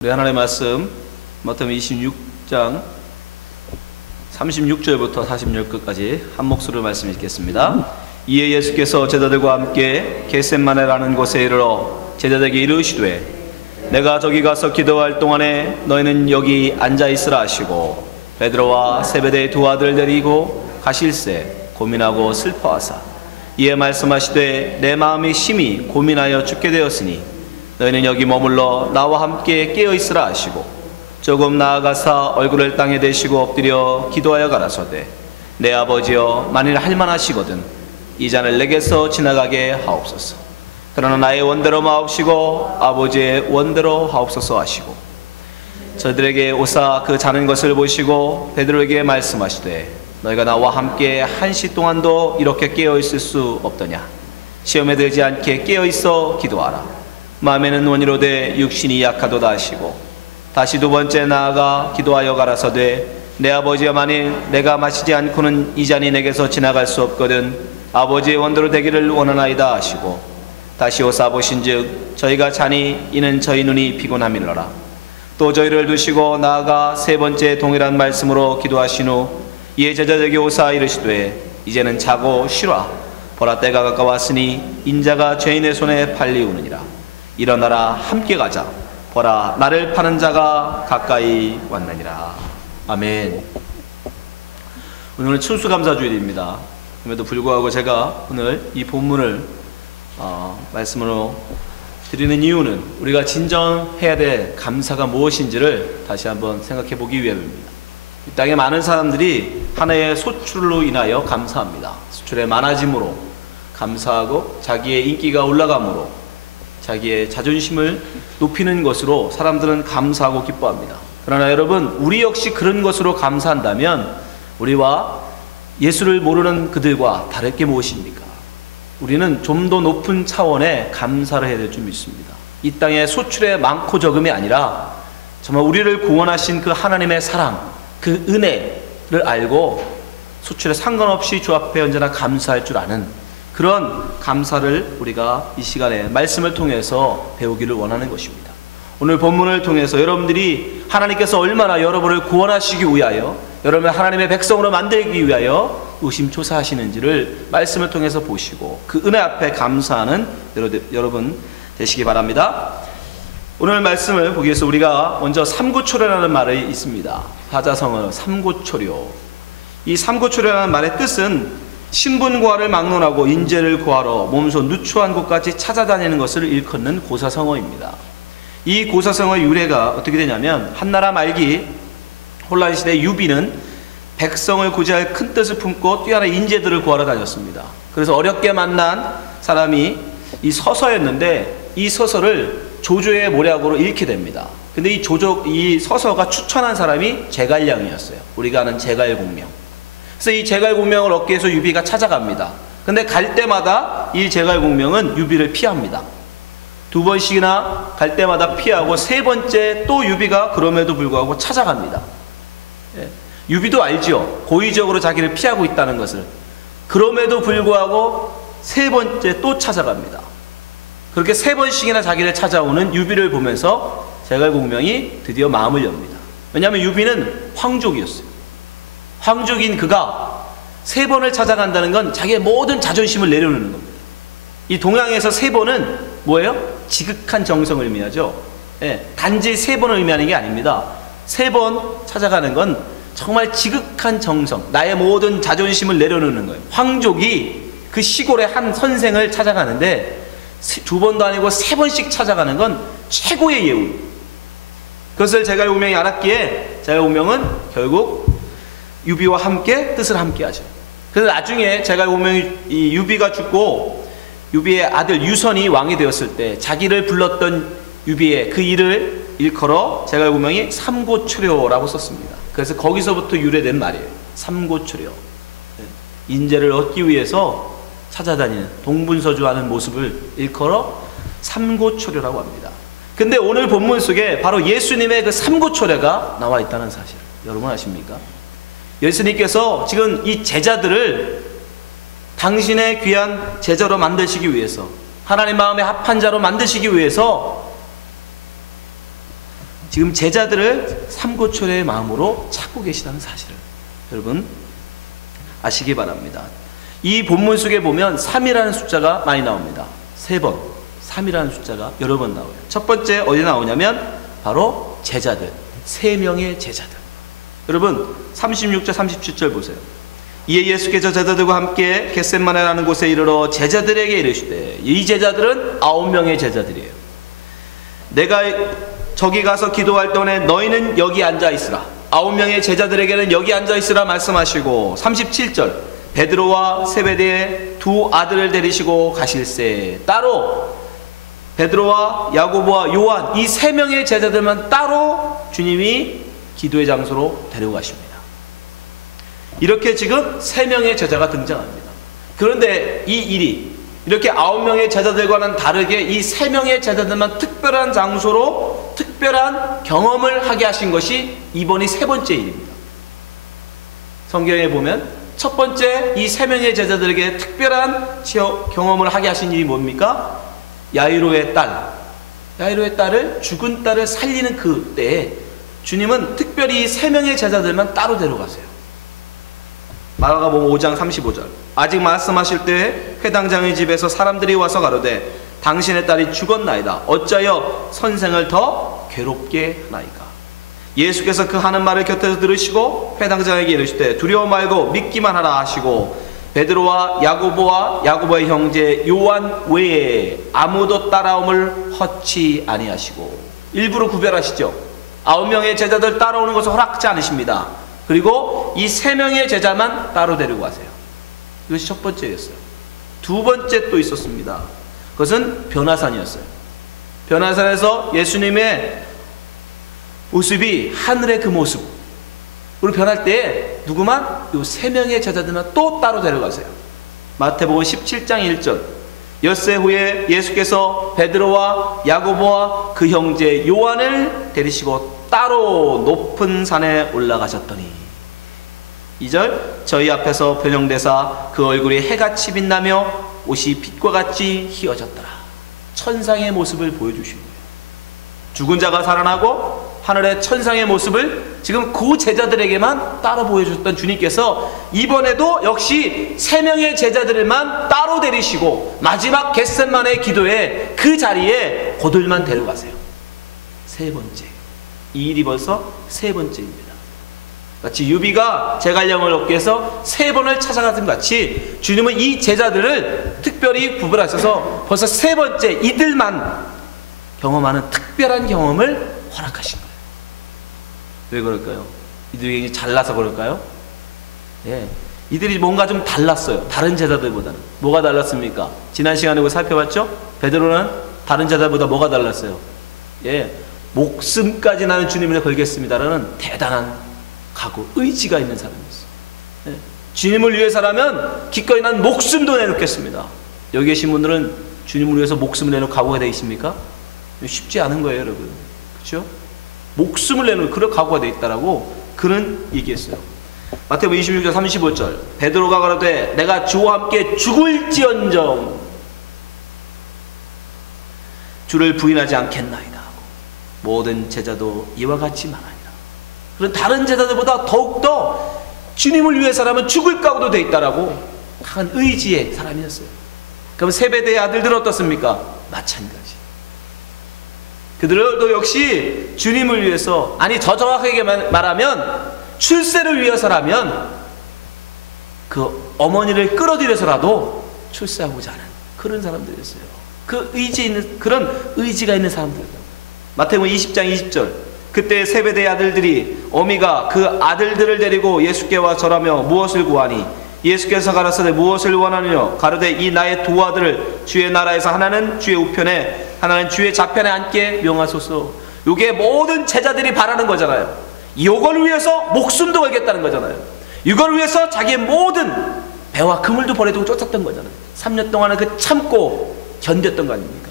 우리 하나님의 말씀 마태복음 26장 36절부터 40절까지 한 목소리로 말씀 읽겠습니다. 이에 예수께서 제자들과 함께 겟셋마네라는 곳에 이르러 제자들에게 이르시되 내가 저기 가서 기도할 동안에 너희는 여기 앉아 있으라 하시고 베드로와 세베대의 두 아들 데리고 가실새 고민하고 슬퍼하사 이에 말씀하시되 내 마음이 심히 고민하여 죽게 되었으니 너희는 여기 머물러 나와 함께 깨어있으라 하시고 조금 나아가사 얼굴을 땅에 대시고 엎드려 기도하여 가라사대 내 아버지여 만일 할만하시거든 이 잔을 내게서 지나가게 하옵소서. 그러나 나의 원대로 마옵시고 아버지의 원대로 하옵소서 하시고 저들에게 오사 그 자는 것을 보시고 베드로에게 말씀하시되 너희가 나와 함께 한시 동안도 이렇게 깨어있을 수 없더냐. 시험에 들지 않게 깨어있어 기도하라. 마음에는 원이로되 육신이 약하도다 하시고 다시 두 번째 나아가 기도하여 가라사대 내 아버지여 만일 내가 마시지 않고는 이 잔이 내게서 지나갈 수 없거든 아버지의 원대로 되기를 원하나이다 하시고 다시 오사 보신즉 저희가 자니 이는 저희 눈이 피곤함이로라. 또 저희를 두시고 나아가 세 번째 동일한 말씀으로 기도하신 후 이에 제자들에게 오사 이르시되 이제는 자고 쉬라. 보라 때가 가까웠으니 인자가 죄인의 손에 팔리우느니라. 일어나라 함께 가자. 보라 나를 파는 자가 가까이 왔느니라. 아멘. 오늘은 추수감사주일입니다. 그럼에도 불구하고 제가 오늘 이 본문을 말씀으로 드리는 이유는 우리가 진정해야 될 감사가 무엇인지를 다시 한번 생각해 보기 위함입니다. 이 땅에 많은 사람들이 하나의 소출로 인하여 감사합니다. 수출의 많아짐으로 감사하고 자기의 인기가 올라감으로 자기의 자존심을 높이는 것으로 사람들은 감사하고 기뻐합니다. 그러나 여러분, 우리 역시 그런 것으로 감사한다면 우리와 예수를 모르는 그들과 다를 게 무엇입니까? 우리는 좀 더 높은 차원의 감사를 해야 될 줄 믿습니다. 이 땅의 소출의 많고 적음이 아니라 정말 우리를 구원하신 그 하나님의 사랑, 그 은혜를 알고 소출에 상관없이 주 앞에 언제나 감사할 줄 아는 그런 감사를 우리가 이 시간에 말씀을 통해서 배우기를 원하는 것입니다. 오늘 본문을 통해서 여러분들이 하나님께서 얼마나 여러분을 구원하시기 위하여 여러분을 하나님의 백성으로 만들기 위하여 의심초사하시는지를 말씀을 통해서 보시고 그 은혜 앞에 감사하는 여러분 되시기 바랍니다. 오늘 말씀을 보기 위해서 우리가 먼저 삼고초려라는 말이 있습니다. 사자성어 삼고초려. 이 삼고초려라는 말의 뜻은 신분고하를 막론하고 인재를 구하러 몸소 누추한 곳까지 찾아다니는 것을 일컫는 고사성어입니다. 이 고사성어의 유래가 어떻게 되냐면 한나라 말기 혼란시대 유비는 백성을 구제할 큰 뜻을 품고 뛰어난 인재들을 구하러 다녔습니다. 그래서 어렵게 만난 사람이 이 서서였는데 이 서서를 조조의 모략으로 잃게 됩니다. 근데 이 서서가 추천한 사람이 제갈량이었어요. 우리가 아는 제갈공명. 그래서 이 제갈공명을 얻기 위해서 유비가 찾아갑니다. 근데 갈 때마다 이 제갈공명은 유비를 피합니다. 두 번씩이나 갈 때마다 피하고 세 번째 또 유비가 그럼에도 불구하고 찾아갑니다. 유비도 알죠. 고의적으로 자기를 피하고 있다는 것을. 그럼에도 불구하고 세 번째 또 찾아갑니다. 그렇게 세 번씩이나 자기를 찾아오는 유비를 보면서 제갈공명이 드디어 마음을 엽니다. 왜냐하면 유비는 황족이었어요. 황족인 그가 세 번을 찾아간다는 건 자기의 모든 자존심을 내려놓는 겁니다. 이 동양에서 세 번은 뭐예요? 지극한 정성을 의미하죠. 단지 세 번을 의미하는 게 아닙니다. 세 번 찾아가는 건 정말 지극한 정성, 나의 모든 자존심을 내려놓는 거예요. 황족이 그 시골의 한 선생을 찾아가는데 두 번도 아니고 세 번씩 찾아가는 건 최고의 예우. 그것을 제갈공명이 알았기에 제갈공명은 결국 유비와 함께 뜻을 함께 하죠. 그래서 나중에 제갈공명이 이 유비가 죽고 유비의 아들 유선이 왕이 되었을 때 자기를 불렀던 유비의 그 일을 일컬어 제갈공명이 삼고초려라고 썼습니다. 그래서 거기서부터 유래된 말이에요. 삼고초려. 인재를 얻기 위해서 찾아다니는 동분서주하는 모습을 일컬어 삼고초려라고 합니다. 근데 오늘 본문 속에 바로 예수님의 그 삼고초려가 나와 있다는 사실 여러분 아십니까? 예수님께서 지금 이 제자들을 당신의 귀한 제자로 만드시기 위해서 하나님 마음에 합한 자로 만드시기 위해서 지금 제자들을 삼고초려의 마음으로 찾고 계시다는 사실을 여러분 아시기 바랍니다. 이 본문 속에 보면 3이라는 숫자가 많이 나옵니다. 3번 3이라는 숫자가 여러 번 나와요. 첫 번째 어디 나오냐면 바로 제자들, 3명의 제자들. 여러분 36절 37절 보세요. 이에 예수께서 제자들과 함께 겟셋마네라는 곳에 이르러 제자들에게 이르시되, 이 제자들은 9명의 제자들이에요. 내가 저기 가서 기도할 동안에 너희는 여기 앉아 있으라. 9명의 제자들에게는 여기 앉아 있으라 말씀하시고, 37절 베드로와 세베대의 두 아들을 데리시고 가실새, 따로 베드로와 야고보와 요한 이 3명의 제자들만 따로 주님이 기도의 장소로 데려가십니다. 이렇게 지금 3명의 제자가 등장합니다. 그런데 이 일이 이렇게 9명의 제자들과는 다르게 이 3명의 제자들만 특별한 장소로 특별한 경험을 하게 하신 것이 이번이 3번째 일입니다. 성경에 보면 첫 번째 이 3명의 제자들에게 특별한 경험을 하게 하신 일이 뭡니까? 야이로의 딸을, 죽은 딸을 살리는 그 때에 주님은 특별히 이 3명의 제자들만 따로 데려가세요. 마가복음 5장 35절 아직 말씀하실 때에 회당장의 집에서 사람들이 와서 가로되 당신의 딸이 죽었나이다. 어찌하여 선생을 더 괴롭게 하나이까? 예수께서 그 하는 말을 곁에서 들으시고 회당장에게 이르시되 두려워 말고 믿기만 하라 하시고, 베드로와 야고보의 형제 요한 외에 아무도 따라옴을 허치 아니하시고, 일부러 구별하시죠. 9명의 제자들 따라오는 것을 허락하지 않으십니다. 그리고 이 3명의 제자만 따로 데리고 가세요. 이것이 첫 번째였어요. 두 번째 또 있었습니다. 그것은 변화산이었어요. 변화산에서 예수님의 모습이 하늘의 그 모습으로 변할 때에 누구만? 이 3명의 제자들만 또 따로 데려가세요. 마태복음 17장 1절 엿새 후에 예수께서 베드로와 야고보와 그 형제 요한을 데리시고 따로 높은 산에 올라가셨더니, 2절 저희 앞에서 변형되사 그 얼굴이 해같이 빛나며 옷이 빛과 같이 희어졌더라. 천상의 모습을 보여주신 거예요. 죽은 자가 살아나고 하늘의 천상의 모습을 지금 그 제자들에게만 따로 보여주셨던 주님께서 이번에도 역시 3명의 제자들만 따로 데리시고 마지막 겟셋마네 기도에 그 자리에 그들만 데려가세요. 3번째. 이 일이 벌써 3번째입니다. 마치 유비가 제갈량을 얻기 위해서 3번을 찾아가던 같이 주님은 이 제자들을 특별히 구별하셔서 벌써 3번째 이들만 경험하는 특별한 경험을 허락하신 거예요. 왜 그럴까요? 이들이 굉장히 잘나서 그럴까요? 예, 이들이 뭔가 좀 달랐어요. 다른 제자들보다는. 뭐가 달랐습니까? 지난 시간에 우리 살펴봤죠? 베드로는 다른 제자들보다 뭐가 달랐어요? 예, 목숨까지 나는 주님을 걸겠습니다라는 대단한 각오, 의지가 있는 사람이었어요. 예, 주님을 위해서라면 기꺼이 난 목숨도 내놓겠습니다. 여기 계신 분들은 주님을 위해서 목숨을 내놓을 각오가 되어 있습니까? 쉽지 않은 거예요, 여러분. 그렇죠? 목숨을 내놓을 그런 각오가 되어 있다라고 그는 얘기했어요. 마태복음 26장 35절 베드로가 가로되 내가 주와 함께 죽을지언정 주를 부인하지 않겠나이다 하고, 모든 제자도 이와 같이 말하니라. 그런 다른 제자들보다 더욱더 주님을 위해서라면 죽을 각오도 되어 있다라고 강한 의지의 사람이었어요. 그럼 세베대의 아들들은 어떻습니까? 마찬가지. 그들도 역시 주님을 위해서, 아니 더 정확하게 말하면 출세를 위해서라면 그 어머니를 끌어들여서라도 출세하고자 하는 그런 사람들이었어요. 그 의지 있는, 그런 의지가 있는 사람들이다. 마태복음 20장 20절 그때 세베대의 아들들이 어미가 그 아들들을 데리고 예수께 와 절하며 무엇을 구하니, 예수께서 가라사대 무엇을 원하느냐 가로되 이 나의 두 아들을 주의 나라에서 하나는 주의 우편에 하나는 주의 좌편에 앉게 명하소서. 이게 모든 제자들이 바라는 거잖아요. 이걸 위해서 목숨도 걸겠다는 거잖아요. 이걸 위해서 자기의 모든 배와 그물도 버려두고 쫓았던 거잖아요. 3년 동안은 그 참고 견뎠던 거 아닙니까?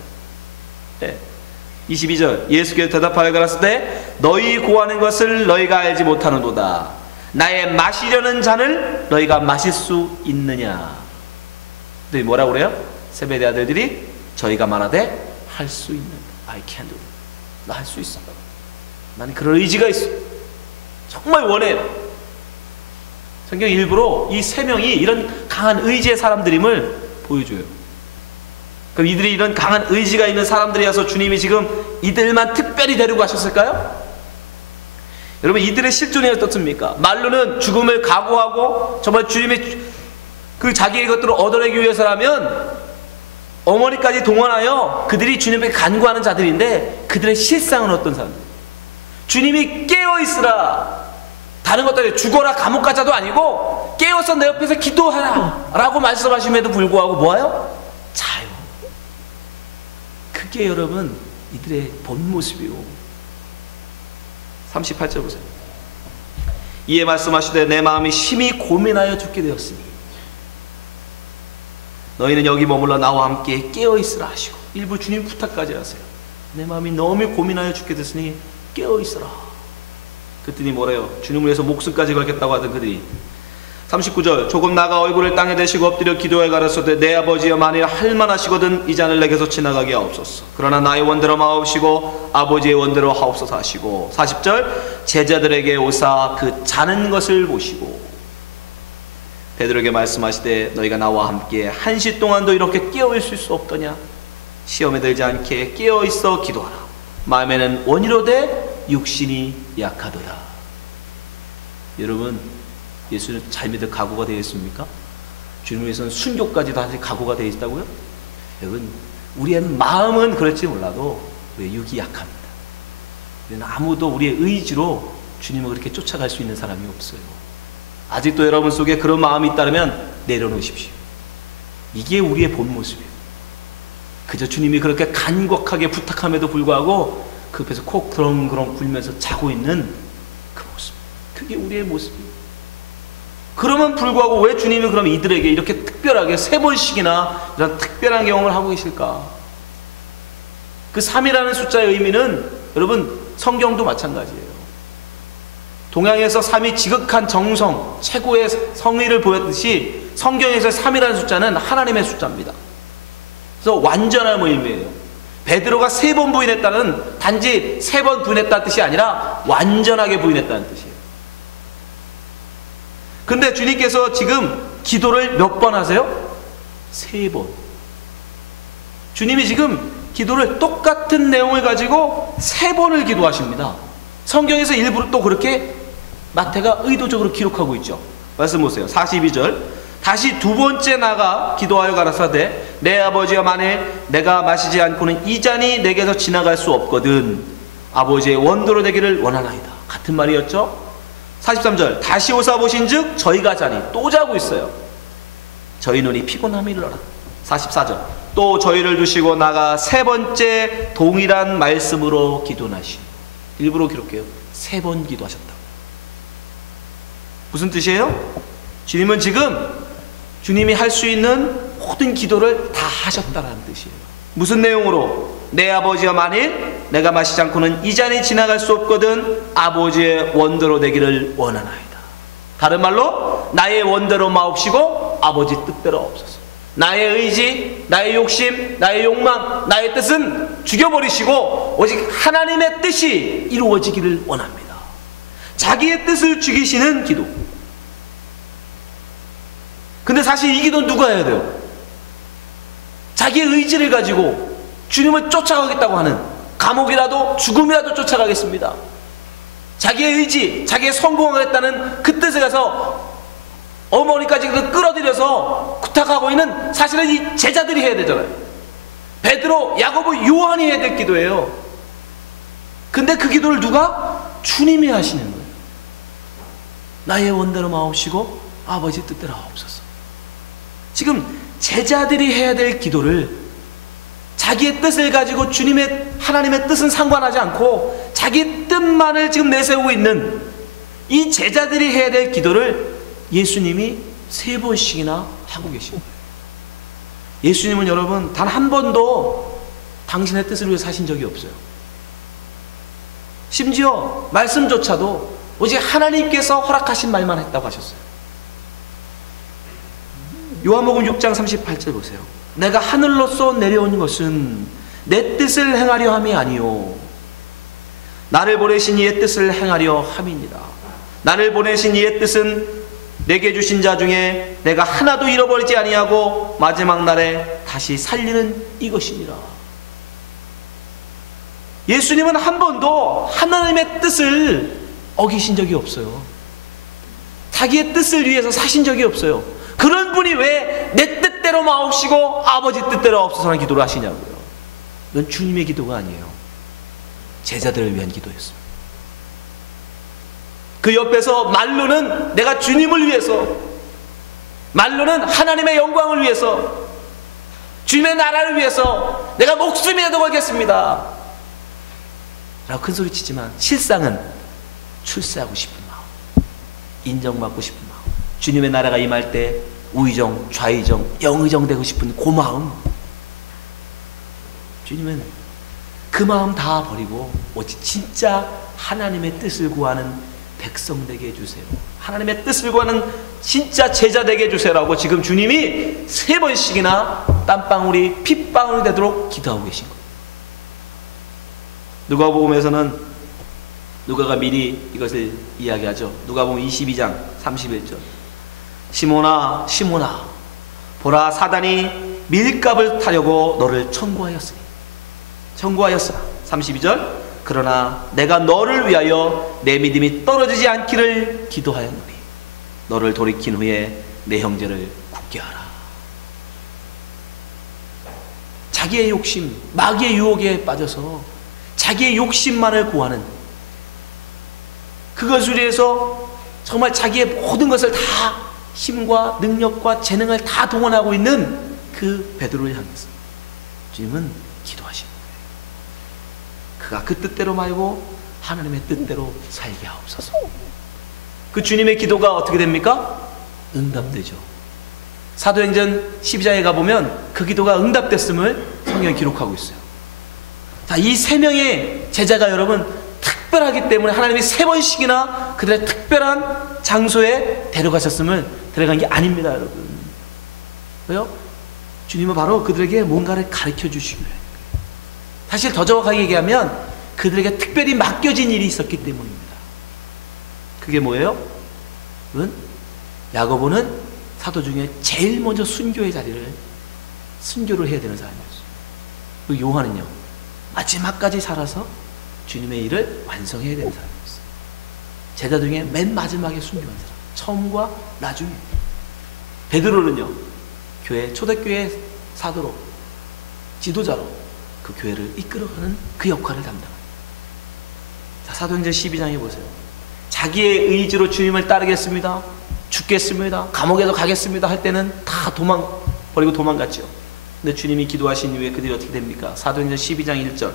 네. 22절 예수께서 대답하여 가라사대 너희 구하는 것을 너희가 알지 못하는도다. 나의 마시려는 잔을 너희가 마실 수 있느냐. 너희 뭐라고 그래요? 세베대 아들들이 저희가 말하되 할 수 있는, I can do it. 나 할 수 있어. 나는 그런 의지가 있어. 정말 원해요. 성경이 일부러 이 세 명이 이런 강한 의지의 사람들임을 보여줘요. 그럼 이들이 이런 강한 의지가 있는 사람들이어서 주님이 지금 이들만 특별히 데리고 가셨을까요? 여러분, 이들의 실존이 어떻습니까? 말로는 죽음을 각오하고 정말 주님의 그 자기의 것들을 얻어내기 위해서라면 어머니까지 동원하여 그들이 주님에게 간구하는 자들인데, 그들의 실상은 어떤 사람들? 주님이 깨어있으라, 다른 것들이 죽어라 감옥 가자도 아니고 깨어서 내 옆에서 기도하라 라고 말씀하심에도 불구하고 뭐예요? 자요. 그게 여러분 이들의 본 모습이요. 38절 보세요. 이에 말씀하시되 내 마음이 심히 고민하여 죽게 되었으니 너희는 여기 머물러 나와 함께 깨어있으라 하시고, 일부 주님 부탁까지 하세요. 내 마음이 너무 고민하여 죽게 됐으니 깨어있으라. 그랬더니 뭐래요? 주님을 위해서 목숨까지 걸겠다고 하던 그들이 39절 조금 나가 얼굴을 땅에 대시고 엎드려 기도해 가라사대 내 아버지여 만일 할만하시거든 이 잔을 내게서 지나가게 하옵소서. 그러나 나의 원대로 마옵시고 아버지의 원대로 하옵소서 하시고 40절 제자들에게 오사 그 자는 것을 보시고 베드로에게 말씀하시되 너희가 나와 함께 한시 동안도 이렇게 깨어있을 수 없더냐. 시험에 들지 않게 깨어있어 기도하라. 마음에는 원이로되 육신이 약하도다. 여러분, 예수는 잘 믿을 각오가 되어 있습니까? 주님을 위해서는 순교까지도 하실 각오가 되어 있다고요? 여러분, 우리의 마음은 그럴지 몰라도 우리의 육이 약합니다. 우리는 아무도 우리의 의지로 주님을 그렇게 쫓아갈 수 있는 사람이 없어요. 아직도 여러분 속에 그런 마음이 있다면 내려놓으십시오. 이게 우리의 본 모습이에요. 그저 주님이 그렇게 간곡하게 부탁함에도 불구하고 그 옆에서 콕 그렁그렁 굴면서 자고 있는 그 모습, 그게 우리의 모습이에요. 그러면 불구하고 왜 주님이 그럼 이들에게 이렇게 특별하게 3번씩이나 이런 특별한 경험을 하고 계실까? 그 3이라는 숫자의 의미는 여러분 성경도 마찬가지예요. 동양에서 3이 지극한 정성, 최고의 성의를 보였듯이 성경에서 3이라는 숫자는 하나님의 숫자입니다. 그래서 완전함의 의미예요. 베드로가 3번 부인했다는 단지 3번 부인했다는 뜻이 아니라 완전하게 부인했다는 뜻이에요. 근데 주님께서 지금 기도를 몇 번 하세요? 3번. 주님이 지금 기도를 똑같은 내용을 가지고 3번을 기도하십니다. 성경에서 일부러 또 그렇게 마태가 의도적으로 기록하고 있죠. 말씀 보세요. 42절 다시 2번째 나가 기도하여 가라사대 내 아버지여 만일 내가 마시지 않고는 이 잔이 내게서 지나갈 수 없거든 아버지의 원대로 되기를 원하나이다. 같은 말이었죠. 43절 다시 오사 보신즉 저희가 자니 또 자고 있어요. 저희 눈이 피곤함이 일러라. 44절 또 저희를 두시고 나가 3번째 동일한 말씀으로 기도하시. 일부러 기록해요. 3번 기도하셨다. 무슨 뜻이에요? 주님은 지금 주님이 할 수 있는 모든 기도를 다 하셨다라는 뜻이에요. 무슨 내용으로? 내 아버지여 만일 내가 마시지 않고는 이 잔이 지나갈 수 없거든 아버지의 원대로 되기를 원하나이다. 다른 말로 나의 원대로 마옵시고 아버지 뜻대로 없어서 나의 의지, 나의 욕심, 나의 욕망, 나의 뜻은 죽여버리시고 오직 하나님의 뜻이 이루어지기를 원합니다. 자기의 뜻을 죽이시는 기도. 근데 사실 이 기도는 누가 해야 돼요? 자기의 의지를 가지고 주님을 쫓아가겠다고 하는, 감옥이라도 죽음이라도 쫓아가겠습니다. 자기의 의지, 자기의 성공하겠다는 그 뜻에 가서 어머니까지 끌어들여서 부탁하고 있는, 사실은 이 제자들이 해야 되잖아요. 베드로, 야고보, 요한이 해야 될 기도예요. 근데 그 기도를 누가? 주님이 하시는 거예요. 나의 원대로 마옵시고 아버지 뜻대로 하옵소서. 지금 제자들이 해야 될 기도를 자기의 뜻을 가지고 주님의, 하나님의 뜻은 상관하지 않고 자기 뜻만을 지금 내세우고 있는 이 제자들이 해야 될 기도를 예수님이 3번씩이나 하고 계신 거예요. 예수님은 여러분 단 한 번도 당신의 뜻을 위해 사신 적이 없어요. 심지어 말씀조차도 오직 하나님께서 허락하신 말만 했다고 하셨어요. 요한복음 6장 38절 보세요. 내가 하늘로서 내려온 것은 내 뜻을 행하려 함이 아니요 나를 보내신 이의 뜻을 행하려 함이니라. 나를 보내신 이의 뜻은 내게 주신 자 중에 내가 하나도 잃어버리지 아니하고 마지막 날에 다시 살리는 이것이니라. 예수님은 한 번도 하나님의 뜻을 어기신 적이 없어요. 자기의 뜻을 위해서 사신 적이 없어요. 그런 분이 왜 내 뜻대로 마옵시고 아버지 뜻대로 없어서는 기도를 하시냐고요. 이건 주님의 기도가 아니에요. 제자들을 위한 기도였습니다. 그 옆에서 말로는 내가 주님을 위해서, 말로는 하나님의 영광을 위해서, 주님의 나라를 위해서 내가 목숨이라도 걸겠습니다 라고 큰 소리 치지만 실상은 출세하고 싶은 마음, 인정받고 싶은 마음, 주님의 나라가 임할 때 우의정, 좌의정, 영의정 되고 싶은 그 마음, 주님은 그 마음 다 버리고 오직 진짜 하나님의 뜻을 구하는 백성 되게 해주세요, 하나님의 뜻을 구하는 진짜 제자 되게 해주세요라고 지금 주님이 3번씩이나 땀방울이 핏방울이 되도록 기도하고 계신 거예요. 누가복음에서는 누가가 미리 이것을 이야기하죠. 누가복음 22장 31절. 시몬아 시몬아 보라 사단이 밀값을 타려고 너를 청구하였으니 32절. 그러나 내가 너를 위하여 내 믿음이 떨어지지 않기를 기도하였노니 너를 돌이킨 후에 내 형제를 굳게 하라. 자기의 욕심, 마귀의 유혹에 빠져서 자기의 욕심만을 구하는, 그것을 위해서 정말 자기의 모든 것을 다 힘과 능력과 재능을 다 동원하고 있는 그 베드로를 향해서 주님은 기도하시는 거예요. 그가 그 뜻대로 말고 하나님의 뜻대로 살게 하옵소서. 그 주님의 기도가 어떻게 됩니까? 응답되죠. 사도행전 12장에 가보면 그 기도가 응답됐음을 성경에 기록하고 있어요. 자, 이 3명의 제자가 여러분 특별하기 때문에 하나님이 3번씩이나 그들의 특별한 장소에 데려간 게 아닙니다, 여러분. 왜요? 주님은 바로 그들에게 뭔가를 가르쳐 주시고요. 사실 더 정확하게 얘기하면 그들에게 특별히 맡겨진 일이 있었기 때문입니다. 그게 뭐예요? 야고보는 사도 중에 제일 먼저 순교의 자리를, 순교를 해야 되는 사람이었어요. 그리고 요한은요, 마지막까지 살아서 주님의 일을 완성해야 되는 사람이었어요. 제자 중에 맨 마지막에 순교한 사람, 처음과 나중에. 베드로는요, 초대교회 사도로, 지도자로 그 교회를 이끌어가는 그 역할을 담당합니다. 자, 사도행전 12장에 보세요. 자기의 의지로 주님을 따르겠습니다, 죽겠습니다, 감옥에도 가겠습니다 할 때는 다 버리고 도망갔죠. 근데 주님이 기도하신 이후에 그들이 어떻게 됩니까? 사도행전 12장 1절.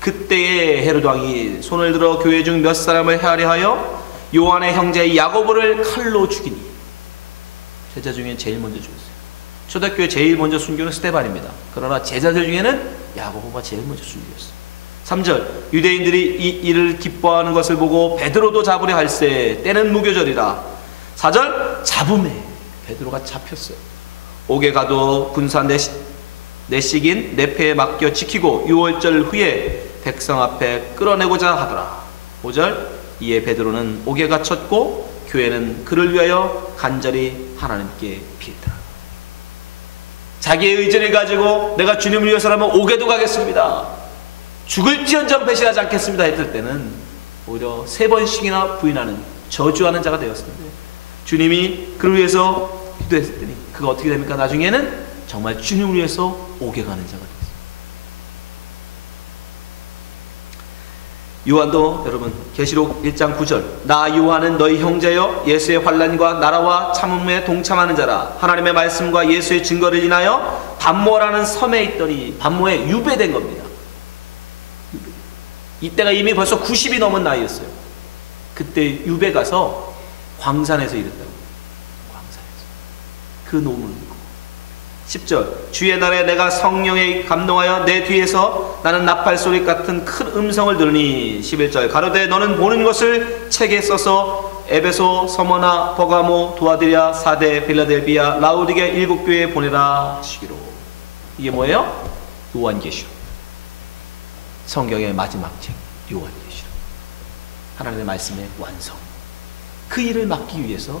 그때에 헤로드 왕이 손을 들어 교회 중 몇 사람을 헤아려 하여 요한의 형제 야고보를 칼로 죽이니. 제자 중에 제일 먼저 죽였어요. 초대교회 제일 먼저 순교는 스데반입니다. 그러나 제자들 중에는 야고보가 제일 먼저 순교했어요. 3절. 유대인들이 이 일을 기뻐하는 것을 보고 베드로도 잡으려 할세 때는 무교절이라. 4절. 잡음에 베드로가 잡혔어요. 옥에 가도 군사 내식인 내패에 맡겨 지키고 6월절 후에 백성 앞에 끌어내고자 하더라. 5절. 이에 베드로는 옥에 갇혔고 교회는 그를 위하여 간절히 하나님께 빌더라. 자기의 의지를 가지고 내가 주님을 위해서라면 옥에도 가겠습니다, 죽을지언정 배신하지 않겠습니다 했을 때는 오히려 3번씩이나 부인하는, 저주하는 자가 되었었는데 주님이 그를 위해서 기도했을 때니 그가 어떻게 됩니까? 나중에는 정말 주님을 위해서 옥에 가는 자가 됐어요. 요한도 여러분 계시록 1장 9절. 나 요한은 너희 형제여 예수의 환난과 나라와 참음에 동참하는 자라. 하나님의 말씀과 예수의 증거를 인하여 반모라는 섬에 있더니, 반모에 유배된 겁니다. 이때가 이미 벌써 90이 넘은 나이였어요. 그때 유배 가서 광산에서 일했다고. 광산에서 그 노문을 읽고. 10절. 주의 날에 내가 성령에 감동하여 내 뒤에서 나는 나팔소리 같은 큰 음성을 들으니. 11절. 가로되 너는 보는 것을 책에 써서 에베소, 서머나, 버가모, 도아디랴, 사데, 빌라델비아, 라우디게 7교회에 보내라 하시기로. 이게 뭐예요? 요한계시록. 성경의 마지막 책 요한계시록. 하나님의 말씀의 완성. 그 일을 맡기 위해서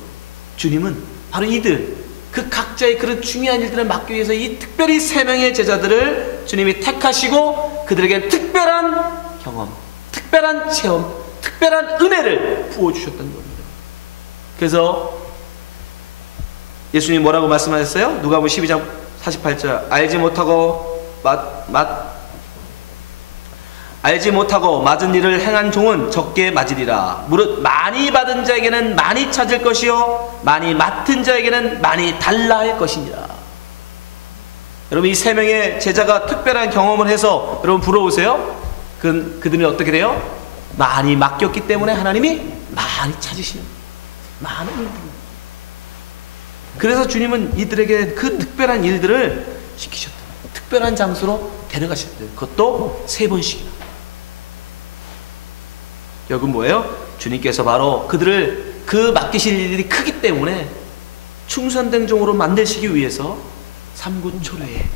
주님은 바로 이들, 그 각자의 그런 중요한 일들을 맡기 위해서 이 특별히 3명의 제자들을 주님이 택하시고 그들에게 특별한 경험, 특별한 체험, 특별한 은혜를 부어주셨던 겁니다. 그래서 예수님이 뭐라고 말씀하셨어요? 누가복음 12장 48절 알지 못하고 맞은 일을 행한 종은 적게 맞으리라. 무릇 많이 받은 자에게는 많이 찾을 것이요 많이 맡은 자에게는 많이 달라 할 것이니라. 여러분, 이 3명의 제자가 특별한 경험을 해서 여러분 부러우세요? 그들은 어떻게 돼요? 많이 맡겼기 때문에 하나님이 많이 찾으시는 많은 일들. 그래서 주님은 이들에게 그 특별한 일들을 시키셨다. 특별한 장소로 데려가셨다. 그것도 3번씩이나. 결국 뭐예요? 주님께서 바로 그들을 그 맡기실 일이 크기 때문에 충성된 종으로 만드시기 위해서 삼군초려에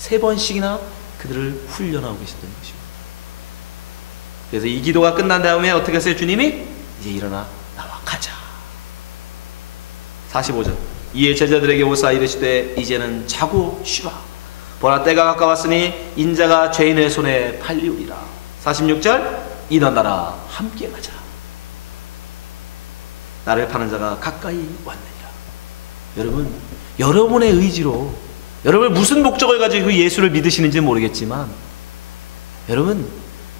3번씩이나 그들을 훈련하고 계셨던 것입니다. 그래서 이 기도가 끝난 다음에 어떻게 했어요? 주님이 이제 일어나 나와 가자. 45절 이에 제자들에게 오사 이르시되 이제는 자고 쉬라. 보라 때가 가까웠으니 인자가 죄인의 손에 팔리우리라. 46절 일어나라 함께 가자. 나를 파는 자가 가까이 왔느니라. 여러분, 여러분의 의지로 여러분 무슨 목적을 가지고 예수를 믿으시는지 모르겠지만 여러분,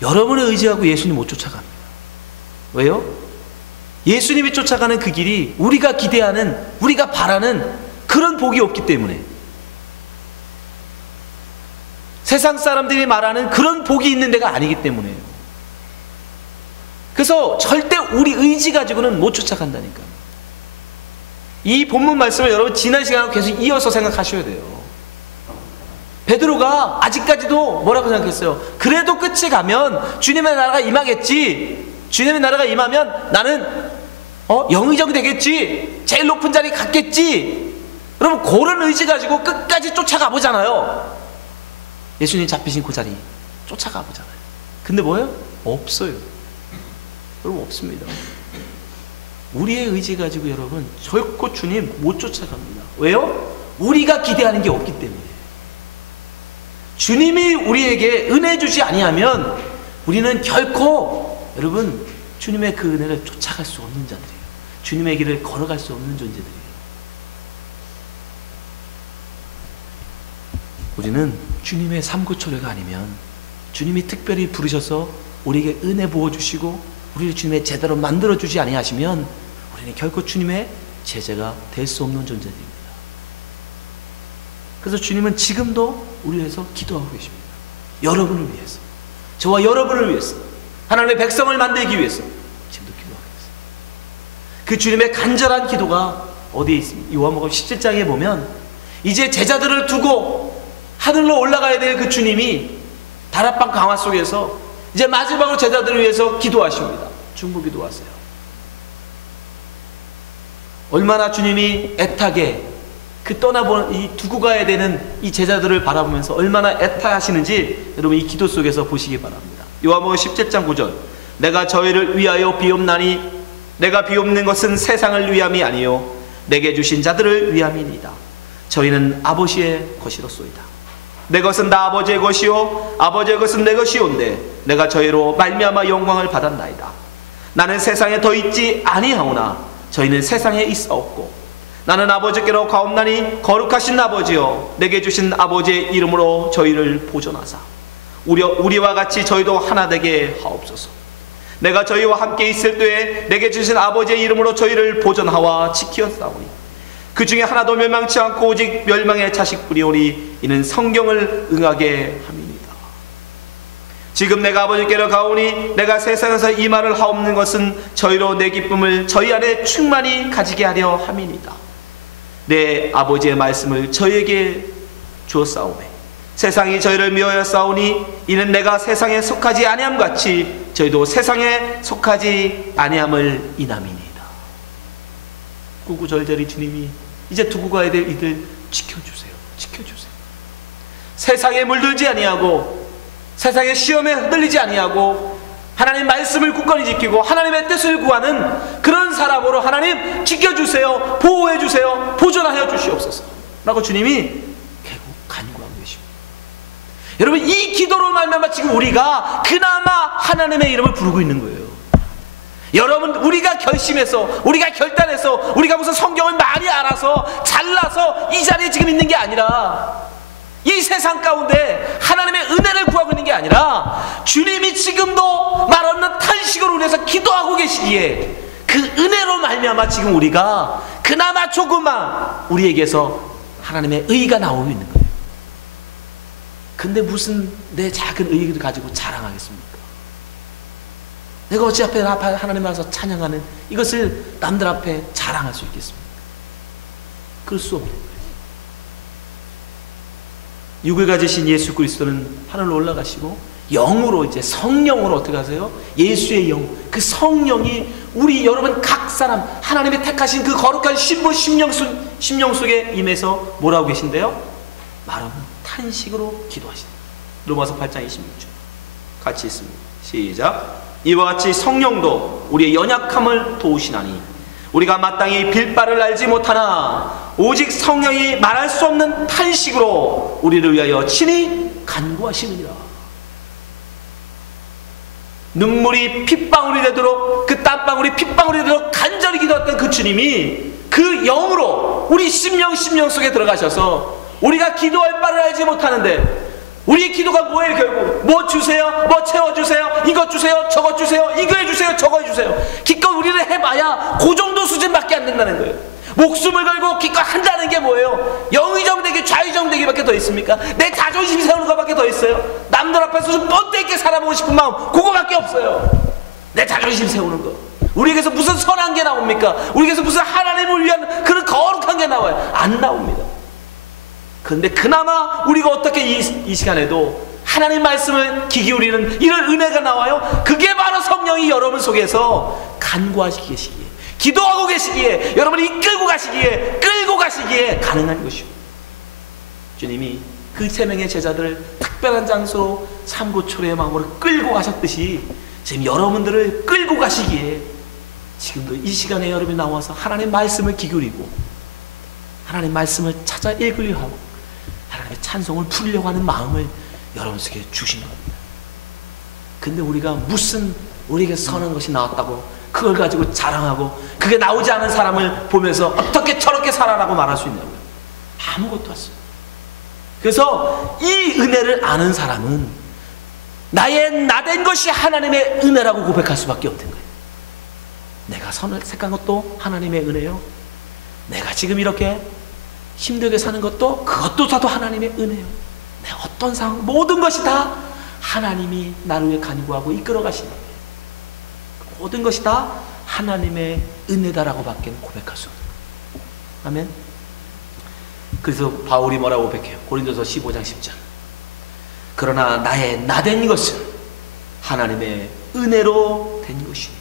여러분의 의지하고 예수님 못 쫓아갑니다. 왜요? 예수님이 쫓아가는 그 길이 우리가 기대하는, 우리가 바라는 그런 복이 없기 때문에, 세상 사람들이 말하는 그런 복이 있는 데가 아니기 때문에요. 그래서 절대 우리 의지 가지고는 못 쫓아간다니까. 이 본문 말씀을 여러분 지난 시간에 계속 이어서 생각하셔야 돼요. 베드로가 아직까지도 뭐라고 생각했어요? 그래도 끝이 가면 주님의 나라가 임하겠지. 주님의 나라가 임하면 나는 영의정이 되겠지. 제일 높은 자리 갔겠지. 여러분, 그런 의지 가지고 끝까지 쫓아가 보잖아요. 예수님 잡히신 그 자리 쫓아가 보잖아요. 근데 뭐예요? 없어요. 여러분, 없습니다. 우리의 의지 가지고 여러분 결코 주님 못 쫓아갑니다. 왜요? 우리가 기대하는 게 없기 때문에. 주님이 우리에게 은혜 주지 아니하면 우리는 결코 여러분 주님의 그 은혜를 쫓아갈 수 없는 자들이에요. 주님의 길을 걸어갈 수 없는 존재들이에요. 우리는 주님의 삼구초려가 아니면, 주님이 특별히 부르셔서 우리에게 은혜 부어주시고 우리를 주님의 제자로 만들어주지 아니하시면 우리는 결코 주님의 제자가 될 수 없는 존재들입니다. 그래서 주님은 지금도 우리를 위해서 기도하고 계십니다. 여러분을 위해서, 저와 여러분을 위해서, 하나님의 백성을 만들기 위해서 지금도 기도하고 있습니다. 그 주님의 간절한 기도가 어디에 있습니까? 요한복음 17장에 보면 이제 제자들을 두고 하늘로 올라가야 될 그 주님이 다락방 강화 속에서 이제 마지막으로 제자들을 위해서 기도하십니다. 중보기도하세요. 얼마나 주님이 애타게 그 떠나보는, 이 두고 가야 되는 이 제자들을 바라보면서 얼마나 애타하시는지 여러분 이 기도 속에서 보시기 바랍니다. 요한복음 17장 9절 내가 저희를 위하여 비옵나니 내가 비옵는 것은 세상을 위함이 아니요 내게 주신 자들을 위함이니이다. 저희는 아버지의 것이로소이다. 내 것은 다 아버지의 것이요 아버지의 것은 내 것이온데 내가 저희로 말미암아 영광을 받았나이다. 나는 세상에 더 있지 아니하오나 저희는 세상에 있사옵고 나는 아버지께로 가옵나니 거룩하신 아버지여 내게 주신 아버지의 이름으로 저희를 보존하사 우리와 같이 저희도 하나 되게 하옵소서. 내가 저희와 함께 있을 때에 내게 주신 아버지의 이름으로 저희를 보존하와 지키었사오니 그 중에 하나도 멸망치 않고 오직 멸망의 자식뿐이오니 이는 성경을 응하게 함이니이다. 지금 내가 아버지께로 가오니 내가 세상에서 이 말을 하옵는 것은 저희로 내 기쁨을 저희 안에 충만히 가지게 하려 함이니이다. 내 아버지의 말씀을 저희에게 주었사오매 세상이 저희를 미워하였사오니 이는 내가 세상에 속하지 아니함 같이 저희도 세상에 속하지 아니함을 인함이니이다. 구구절절히 주님이 이제 두고 가야 될 이들 지켜주세요. 지켜주세요. 세상에 물들지 아니하고 세상의 시험에 흔들리지 아니하고 하나님의 말씀을 굳건히 지키고 하나님의 뜻을 구하는 그런 사람으로 하나님 지켜주세요, 보호해주세요, 보존하여 주시옵소서 라고 주님이 결국 간구하고 계십니다. 여러분, 이 기도로 말미암아 지금 우리가 그나마 하나님의 이름을 부르고 있는 거예요. 여러분, 우리가 결심해서, 우리가 결단해서, 우리가 무슨 성경을 많이 알아서 잘나서 이 자리에 지금 있는 게 아니라, 이 세상 가운데 하나님의 은혜를 구하고 있는 게 아니라 주님이 지금도 말 없는 탄식으로 위해서 기도하고 계시기에 그 은혜로 말미암아 지금 우리가 그나마 조금만 우리에게서 하나님의 의가 나오고 있는 거예요. 근데 무슨 내 작은 의를 가지고 자랑하겠습니까? 내가 어찌 앞에 하나님 앞에서 찬양하는 이것을 남들 앞에 자랑할 수 있겠습니까? 그럴 수 없는 거예요. 육을 가지신 예수 그리스도는 하늘로 올라가시고 영으로, 이제 성령으로 어떻게 하세요? 예수의 영, 그 성령이 우리 여러분 각 사람 하나님의 택하신 그 거룩한 신부 심령 속에 임해서 뭐라고 계신데요? 말하면 탄식으로 기도하신다. 로마서 8장 26절 같이 있습니다. 시작. 이와 같이 성령도 우리의 연약함을 도우시나니 우리가 마땅히 빌 바를 알지 못하나 오직 성령이 말할 수 없는 탄식으로 우리를 위하여 친히 간구하시느니라. 눈물이 핏방울이 되도록, 그 땀방울이 핏방울이 되도록 간절히 기도했던 그 주님이 그 영으로 우리 심령 속에 들어가셔서 우리가 기도할 바를 알지 못하는데, 우리의 기도가 뭐예요? 결국 뭐 주세요, 뭐 채워주세요, 이것 주세요, 저것 주세요, 이거 해주세요, 저거 해주세요. 기껏 우리를 해봐야 그 정도 수준밖에 안 된다는 거예요. 목숨을 걸고 기껏 한다는 게 뭐예요? 영의정되기 좌의정되기밖에 더 있습니까? 내 자존심 세우는 것밖에 더 있어요? 남들 앞에서 좀 뻔때 있게 살아보고 싶은 마음, 그거밖에 없어요. 내 자존심 세우는 거. 우리에게서 무슨 선한 게 나옵니까? 우리에게서 무슨 하나님을 위한 그런 거룩한 게 나와요? 안 나옵니다. 그런데 그나마 우리가 어떻게 이 시간에도 하나님 말씀을 귀 기울이는 이런 은혜가 나와요? 그게 바로 성령이 여러분 속에서 간구하시기 계시기에, 기도하고 계시기에, 여러분이 이끌고 가시기에, 끌고 가시기에 가능한 것이요. 주님이 그 세 명의 제자들을 특별한 장소로 삼고초려의 마음으로 끌고 가셨듯이 지금 여러분들을 끌고 가시기에 지금도 이 시간에 여러분이 나와서 하나님 말씀을 귀 기울이고 하나님 말씀을 찾아 읽으려 하고 하나님의 찬송을 부르려고 하는 마음을 여러분 속에 주신 겁니다. 근데 우리가 무슨 우리에게 선한 것이 나왔다고 그걸 가지고 자랑하고 그게 나오지 않은 사람을 보면서 어떻게 저렇게 살아라고 말할 수 있냐고요. 아무것도 없어요. 그래서 이 은혜를 아는 사람은 나의 나된 것이 하나님의 은혜라고 고백할 수밖에 없는 거예요. 내가 선을 택한 것도 하나님의 은혜요, 내가 지금 이렇게 힘들게 사는 것도 그것도 다도 하나님의 은혜요, 내 어떤 상황 모든 것이 다 하나님이 나를 위해 간구하고 이끌어 가시는 거예요. 모든 것이 다 하나님의 은혜다라고 밖에 고백할 수 없는 거예요. 아멘. 그래서 바울이 뭐라고 고백해요? 고린도서 15장 10절. 그러나 나의 나된 것은 하나님의 은혜로 된 것이니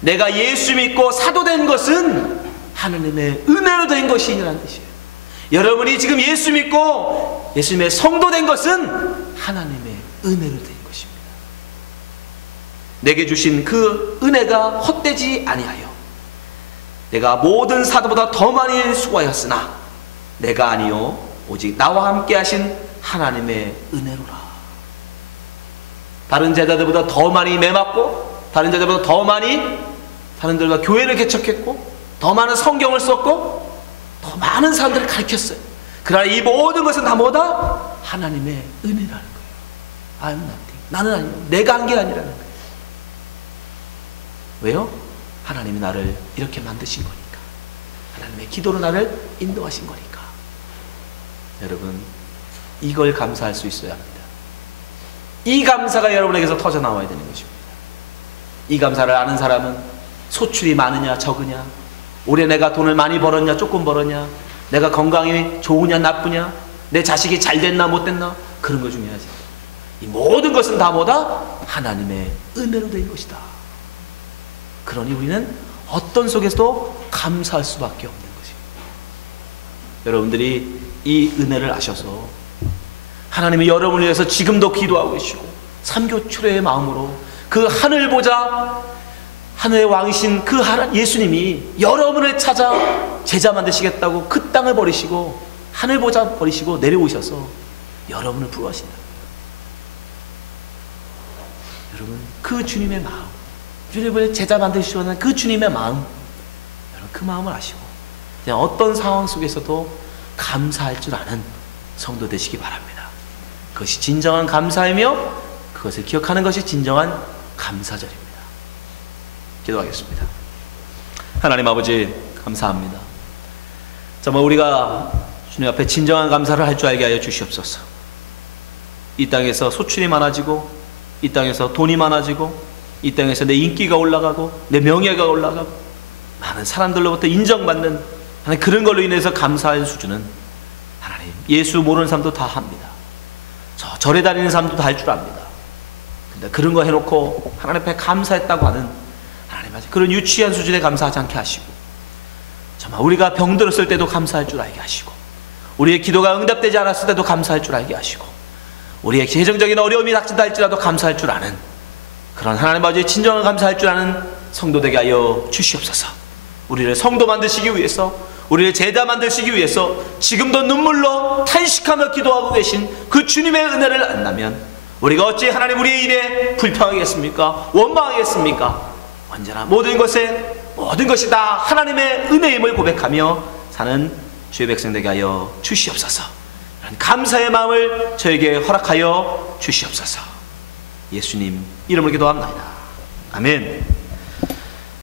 내가 예수 믿고 사도된 것은 하나님의 은혜로 된 것이니라는 뜻이에요. 여러분이 지금 예수 믿고 예수님의 성도 된 것은 하나님의 은혜로 된 것입니다. 내게 주신 그 은혜가 헛되지 아니하여 내가 모든 사도보다 더 많이 수고하였으나 내가 아니요 오직 나와 함께 하신 하나님의 은혜로라. 다른 제자들보다 더 많이 매맞고 다른 제자들보다 더 많이 사람들과 교회를 개척했고 더 많은 성경을 썼고 더 많은 사람들을 가르쳤어요. 그러나 이 모든 것은 다 뭐다? 하나님의 은혜라는 거예요. I'm nothing. 나는 아니야. 내가 한 게 아니라는 거예요. 왜요? 하나님이 나를 이렇게 만드신 거니까. 하나님의 기도로 나를 인도하신 거니까. 여러분, 이걸 감사할 수 있어야 합니다. 이 감사가 여러분에게서 터져 나와야 되는 것입니다. 이 감사를 아는 사람은 소출이 많으냐 적으냐, 올해 내가 돈을 많이 벌었냐 조금 벌었냐, 내가 건강이 좋으냐 나쁘냐, 내 자식이 잘 됐나 못 됐나, 그런 거 중요하지. 이 모든 것은 다 뭐다? 하나님의 은혜로 된 것이다. 그러니 우리는 어떤 속에서도 감사할 수밖에 없는 것입니다. 여러분들이 이 은혜를 아셔서 하나님이 여러분을 위해서 지금도 기도하고 계시고 삼교초려의 마음으로 그 그 하늘 보좌, 하늘의 왕이신 그 예수님이 여러분을 찾아 제자 만드시겠다고 그 땅을 버리시고 하늘 보좌 버리시고 내려오셔서 여러분을 부르신다. 여러분, 그 주님의 마음, 주님을 제자 만드시려는 그 주님의 마음, 여러분 그 마음을 아시고 그냥 어떤 상황 속에서도 감사할 줄 아는 성도 되시기 바랍니다. 그것이 진정한 감사이며 그것을 기억하는 것이 진정한 감사절입니다. 기도하겠습니다. 하나님 아버지, 감사합니다. 정말 우리가 주님 앞에 진정한 감사를 할 줄 알게 하여 주시옵소서. 이 땅에서 소출이 많아지고, 이 땅에서 돈이 많아지고, 이 땅에서 내 인기가 올라가고 내 명예가 올라가고 많은 사람들로부터 인정받는 하나님, 그런 걸로 인해서 감사할 수준은 하나님, 예수 모르는 사람도 다 합니다. 절에 다니는 사람도 다 할 줄 압니다. 근데 그런 거 해놓고 하나님 앞에 감사했다고 하는 하나님, 그런 유치한 수준에 감사하지 않게 하시고, 정말 우리가 병들었을 때도 감사할 줄 알게 하시고, 우리의 기도가 응답되지 않았을 때도 감사할 줄 알게 하시고, 우리의 재정적인 어려움이 닥친다 할지라도 감사할 줄 아는 그런 하나님 아버지의 진정한 감사할 줄 아는 성도 되게 하여 주시옵소서. 우리를 성도 만드시기 위해서, 우리를 제자 만드시기 위해서 지금도 눈물로 탄식하며 기도하고 계신 그 주님의 은혜를 안다면 우리가 어찌 하나님 우리의 일에 불평하겠습니까? 원망하겠습니까? 언제나 모든 것이 다 하나님의 은혜임을 고백하며 사는 주의 백성 되게 하여 주시옵소서. 감사의 마음을 저에게 허락하여 주시옵소서. 예수님 이름으로 기도합니다. 아멘.